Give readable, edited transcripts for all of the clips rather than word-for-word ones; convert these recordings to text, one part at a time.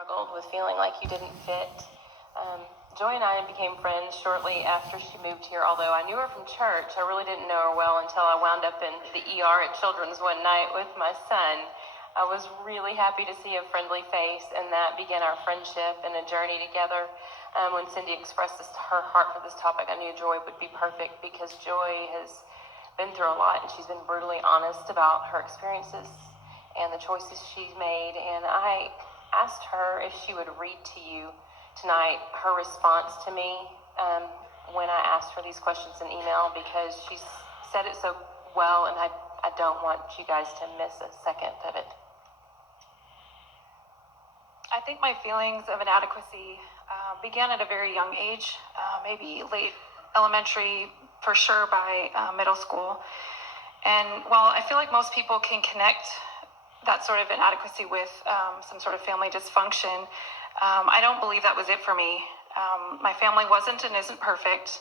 struggled with feeling like you didn't fit. Joy and I became friends shortly after she moved here, although I knew her from church. I really didn't know her well until I wound up in the ER at Children's one night with my son. I was really happy to see a friendly face, and that began our friendship and a journey together. When Cindy expressed her heart for this topic, I knew Joy would be perfect because Joy has been through a lot, and she's been brutally honest about her experiences and the choices she's made. And I asked her if she would read to you tonight her response to me when I asked her these questions in email, because she said it so well, and I don't want you guys to miss a second of it. I think my feelings of inadequacy began at a very young age, maybe late elementary, for sure by middle school. And while I feel like most people can connect that sort of inadequacy with some sort of family dysfunction, I don't believe that was it for me. My family wasn't and isn't perfect,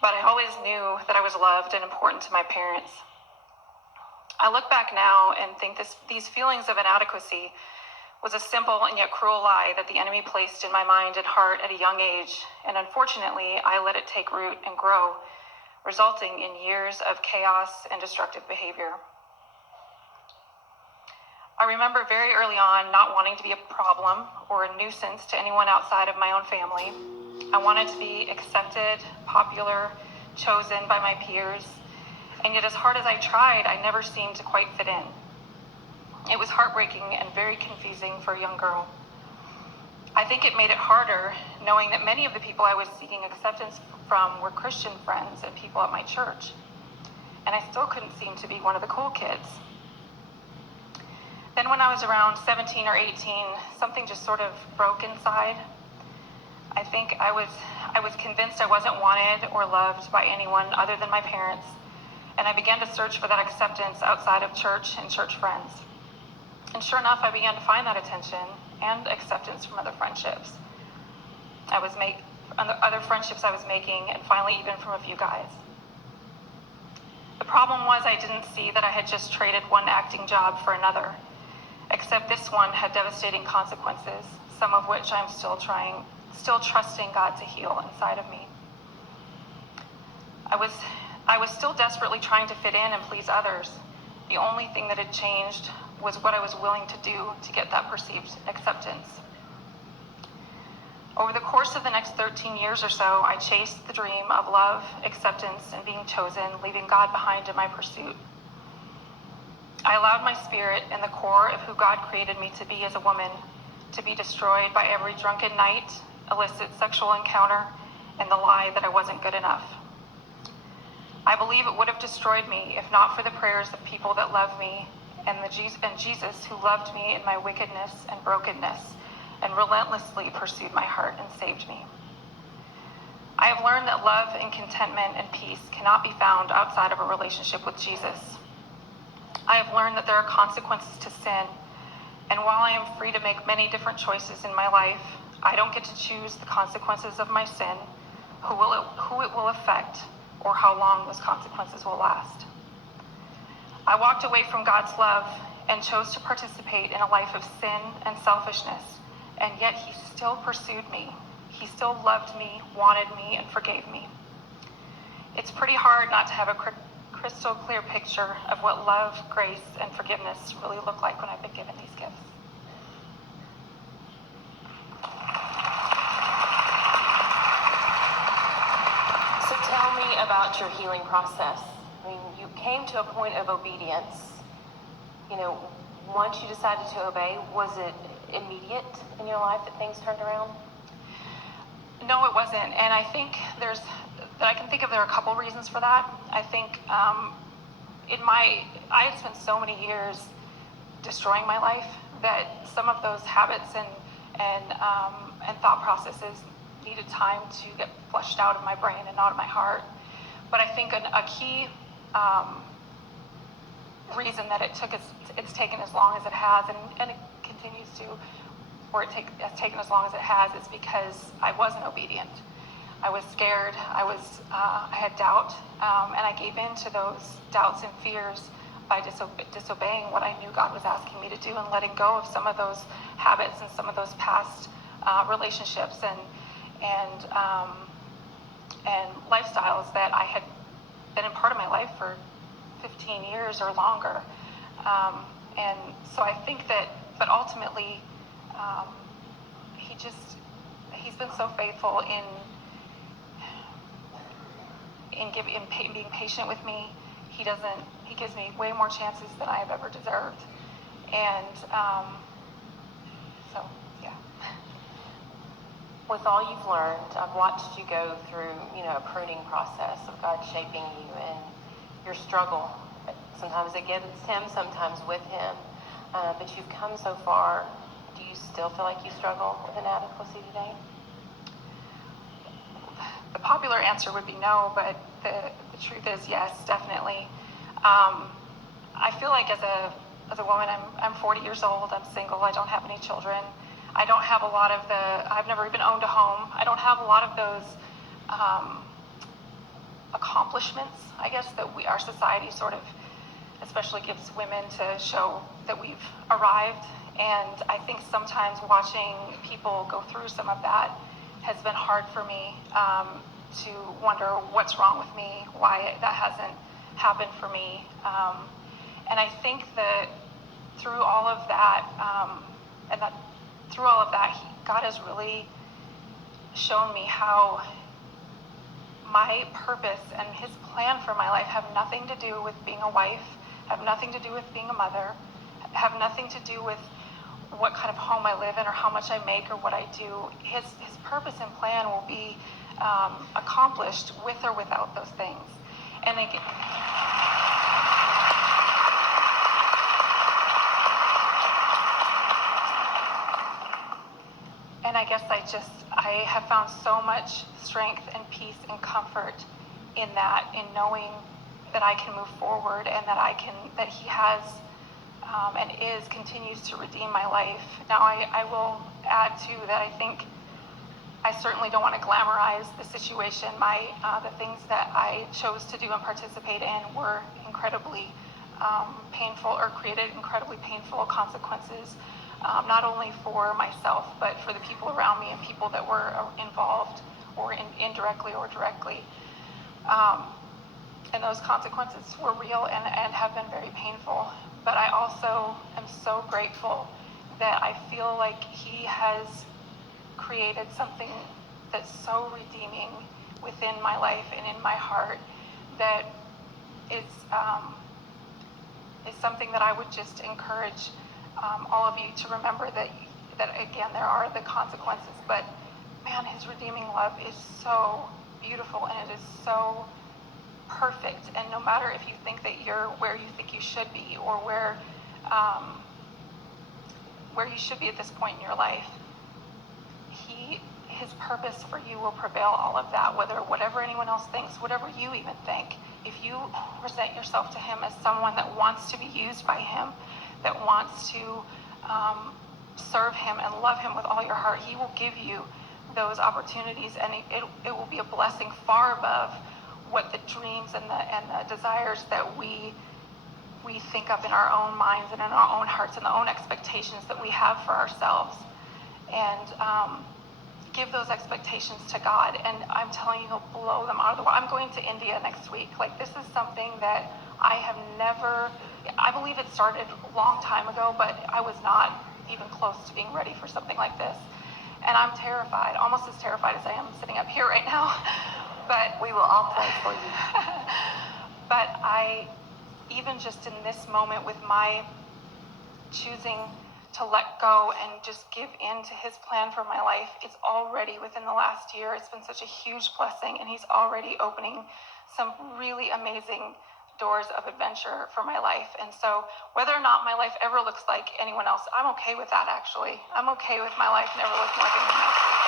but I always knew that I was loved and important to my parents. I look back now and think these feelings of inadequacy was a simple and yet cruel lie that the enemy placed in my mind and heart at a young age, and unfortunately, I let it take root and grow, resulting in years of chaos and destructive behavior. I remember very early on not wanting to be a problem or a nuisance to anyone outside of my own family. I wanted to be accepted, popular, chosen by my peers, and yet as hard as I tried, I never seemed to quite fit in. It was heartbreaking and very confusing for a young girl. I think it made it harder knowing that many of the people I was seeking acceptance from were Christian friends and people at my church, and I still couldn't seem to be one of the cool kids. Then when I was around 17 or 18, something just sort of broke inside. I think I was convinced I wasn't wanted or loved by anyone other than my parents, and I began to search for that acceptance outside of church and church friends. And sure enough, I began to find that attention and acceptance from other friendships. Other friendships I was making, and finally even from a few guys. The problem was I didn't see that I had just traded one acting job for another, except this one had devastating consequences, some of which I'm still trusting God to heal inside of me. I was still desperately trying to fit in and please others. The only thing that had changed was what I was willing to do to get that perceived acceptance. Over the course of the next 13 years or so, I chased the dream of love, acceptance, and being chosen, leaving God behind in my pursuit. I allowed my spirit and the core of who God created me to be as a woman to be destroyed by every drunken night, illicit sexual encounter, and the lie that I wasn't good enough. I believe it would have destroyed me if not for the prayers of people that love me and Jesus who loved me in my wickedness and brokenness and relentlessly pursued my heart and saved me. I have learned that love and contentment and peace cannot be found outside of a relationship with Jesus. I have learned that there are consequences to sin, and while I am free to make many different choices in my life, I don't get to choose the consequences of my sin, who it will affect, or how long those consequences will last. I walked away from God's love and chose to participate in a life of sin and selfishness, and yet He still pursued me. He still loved me, wanted me, and forgave me. It's pretty hard not to have a crystal clear picture of what love, grace, and forgiveness really look like when I've been given these gifts. So tell me about your healing process. I mean, you came to a point of obedience. Once you decided to obey, was it immediate in your life that things turned around? No, it wasn't. And I think there are a couple reasons for that. I think I had spent so many years destroying my life that some of those habits and thought processes needed time to get flushed out of my brain and out of my heart. But I think a key reason that it's taken as long as it has, and it continues to, or it has taken as long as it has, is because I wasn't obedient. I was scared. I had doubt, and I gave in to those doubts and fears by disobeying what I knew God was asking me to do and letting go of some of those habits and some of those past relationships and lifestyles that I had been a part of my life for 15 years or longer. And so I think that, but ultimately, he's been so faithful in being patient with me. He gives me way more chances than I have ever deserved. And so, yeah. With all you've learned, I've watched you go through, a pruning process of God shaping you and your struggle. Sometimes against him, sometimes with him. But you've come so far. Do you still feel like you struggle with inadequacy today? The popular answer would be no, but the truth is yes, definitely. I feel like as a woman, I'm 40 years old, I'm single, I don't have any children. I don't have a lot of I've never even owned a home. I don't have a lot of those accomplishments, I guess, that our society sort of especially gives women to show that we've arrived. And I think sometimes watching people go through some of that has been hard for me to wonder what's wrong with me, why that hasn't happened for me. And I think that through all of that, God has really shown me how my purpose and his plan for my life have nothing to do with being a wife, have nothing to do with being a mother, have nothing to do with what kind of home I live in or how much I make or what I do. His purpose and plan will be accomplished with or without those things. And again, I guess I have found so much strength and peace and comfort in that, in knowing that I can move forward and that he has and continues to redeem my life. Now, I will add too that I think I certainly don't want to glamorize the situation. The things that I chose to do and participate in were incredibly painful or created incredibly painful consequences, not only for myself, but for the people around me and people that were involved or indirectly or directly. And those consequences were real and have been very painful. But I also am so grateful that I feel like he has created something that's so redeeming within my life and in my heart that is something that I would just encourage all of you to remember that again, there are the consequences, but man, his redeeming love is so beautiful and it is so perfect. And no matter if you think that you're where you think you should be or where you should be at this point in your life, his purpose for you will prevail all of that, whatever anyone else thinks, whatever you even think. If you present yourself to him as someone that wants to be used by him, that wants to serve him and love him with all your heart, he will give you those opportunities, and it will be a blessing far above what the dreams and the desires that we think of in our own minds and in our own hearts and the own expectations that we have for ourselves. And give those expectations to God, and I'm telling you, he'll blow them out of the water. I'm going to India next week. Like, this is something that I believe it started a long time ago, but I was not even close to being ready for something like this. And I'm terrified, almost as terrified as I am sitting up here right now. But we will all pray for you. But even just in this moment with my choosing to let go and just give in to his plan for my life, it's already within the last year, it's been such a huge blessing, and he's already opening some really amazing doors of adventure for my life. And so whether or not my life ever looks like anyone else, I'm okay with that, actually. I'm okay with my life never looking like anyone else's.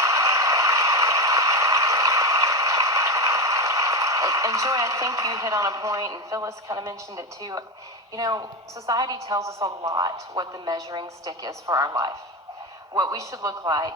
And Joy, I think you hit on a point, and Phyllis kind of mentioned it too. Society tells us a lot what the measuring stick is for our life, what we should look like.